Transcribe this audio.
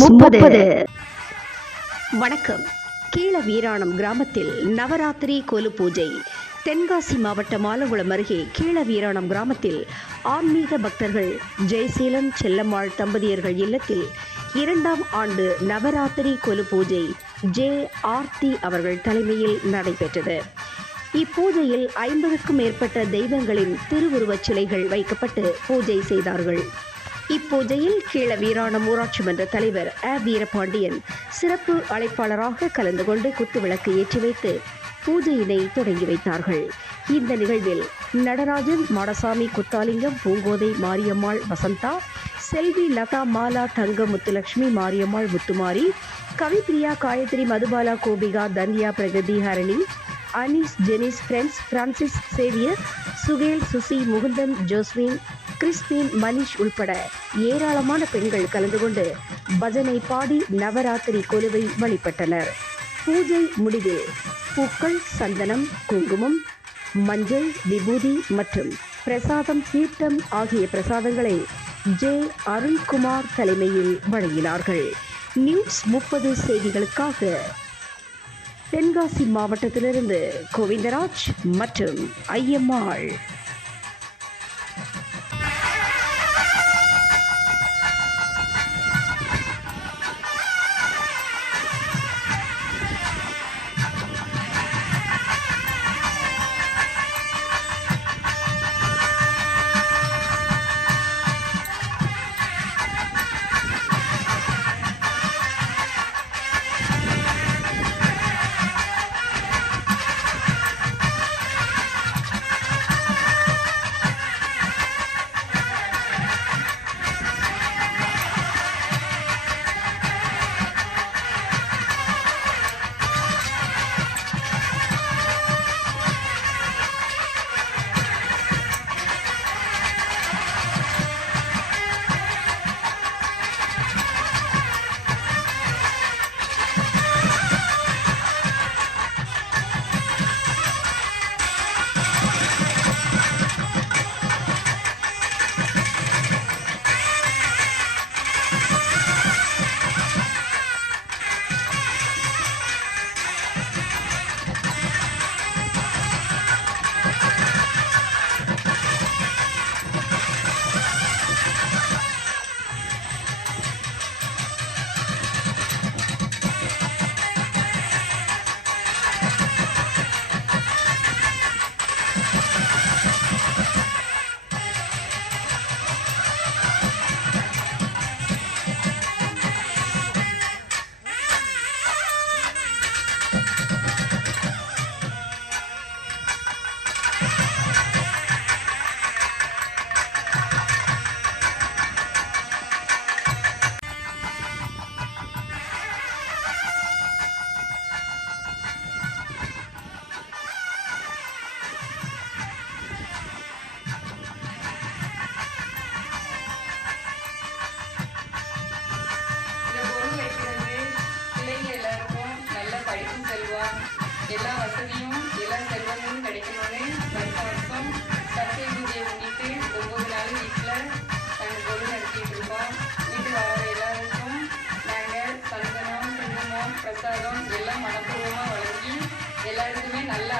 30. வணக்கம். கீழ வீராணம் கிராமத்தில் நவராத்திரி கொலு பூஜை. தென்காசி மாவட்டம் ஆலங்குளம் அருகே கீழ வீராணம் கிராமத்தில் ஆன்மீக பக்தர்கள் ஜெயசீலன் செல்லம்மாள் தம்பதியர்கள் இல்லத்தில் 2ஆம் ஆண்டு நவராத்திரி கொலு பூஜை ஜே ஆர்த்தி அவர்கள் தலைமையில் நடைபெற்றது. இப்பூஜையில் 50க்கும் மேற்பட்ட தெய்வங்களின் திருவுருவச் சிலைகள் வைக்கப்பட்டு பூஜை செய்தார்கள். இப்பூஜையில் கீழ வீராணம் ஊராட்சி மன்ற தலைவர் வீரபாண்டியன் சிறப்பு அழைப்பாளராக கலந்து கொண்டு குத்துவிளக்கு ஏற்றி வைத்து பூஜையினை தொடங்கி வைத்தார்கள். இந்த நிகழ்வில் நடராஜன், மாடசாமி, குத்தாலிங்கம், பூங்கோதை, மாரியம்மாள், வசந்தா, செல்வி, லதா, மாலா, தங்கம், முத்துலட்சுமி, மாரியம்மாள், முத்துமாரி, கவிப்பிரியா, காயத்ரி, மதுபாலா, கோபிகா, தன்யா, பிரகதி, ஹரணி, அனீஸ், ஜெனிஸ், பிரெண்ட்ஸ், Francis Xavier, Sukel, Susi, Mukundan, Joswin, Christine, Manish உள்பட ஏராளமான பெண்கள் கலந்து கொண்டு பஜனை பாடி நவராத்திரி கொலுவை வழிபட்டனர். பூஜை முடிவில் பூக்கள், சந்தனம், குங்குமம், மஞ்சள், விபூதி மற்றும் பிரசாதம், தீர்த்தம் ஆகிய பிரசாதங்களை ஜே அருண்குமார் தலைமையில் வழங்கினார்கள். நியூஸ் 30 செய்திகளுக்காக தென்காசி மாவட்டத்திலிருந்து கோவிந்தராஜ் மற்றும் ஐயம்மாள். எல்லா வசதியும் எல்லா செல்வமும் கிடைக்கணும்னு வருஷம் சத்திய பூஜையை முன்னிட்டு 9 நாள் வீட்டில் நாங்கள் கொலு நடத்திட்டு இருக்கோம். வீட்டுக்கு வர எல்லாருக்கும் நாங்கள் சந்தனம், குங்குமம், பிரசாதம் எல்லாம் மனப்பூர்வமாக வழங்கி எல்லாருக்குமே நல்ல